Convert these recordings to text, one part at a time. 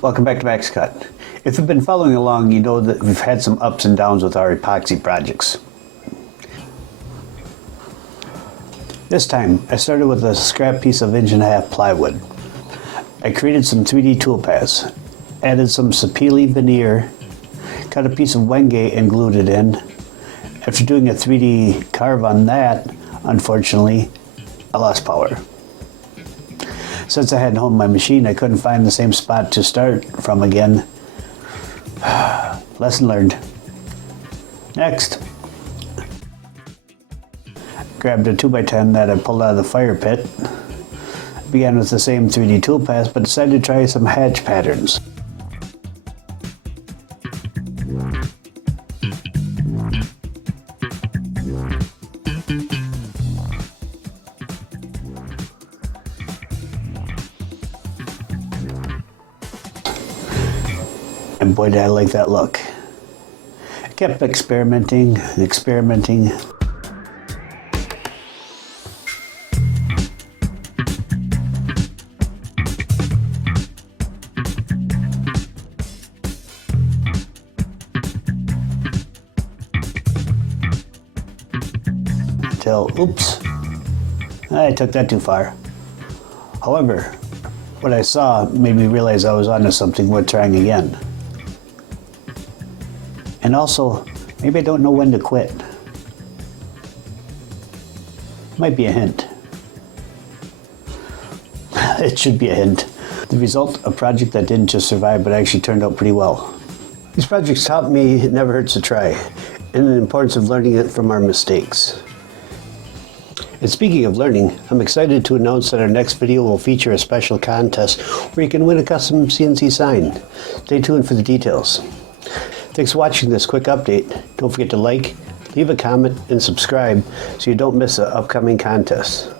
Welcome back to macscut. If you've been following along, you know that we've had some ups and downs with our epoxy projects. This time, I started with a scrap piece of 1.5" plywood. I created some 3D toolpaths, added some sapele veneer, cut a piece of wenge and glued it in. After doing a 3D carve on that, unfortunately, I lost power. Since I hadn't honed my machine, I couldn't find the same spot to start from again. Lesson learned. Next. Grabbed a 2x10 that I pulled out of the fire pit. Began with the same 3D toolpath, but decided to try some hatch patterns. And boy, did I like that look. I kept experimenting and experimenting. Until, oops, I took that too far. However, what I saw made me realize I was onto something worth trying again. And also, maybe I don't know when to quit. Might be a hint. It should be a hint. The result, a project that didn't just survive but actually turned out pretty well. These projects taught me it never hurts to try, and the importance of learning it from our mistakes. And speaking of learning, I'm excited to announce that our next video will feature a special contest where you can win a custom CNC sign. Stay tuned for the details. Thanks for watching this quick update. Don't forget to like, leave a comment, and subscribe so you don't miss an upcoming contest.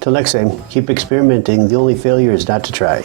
Till next time, keep experimenting. The only failure is not to try.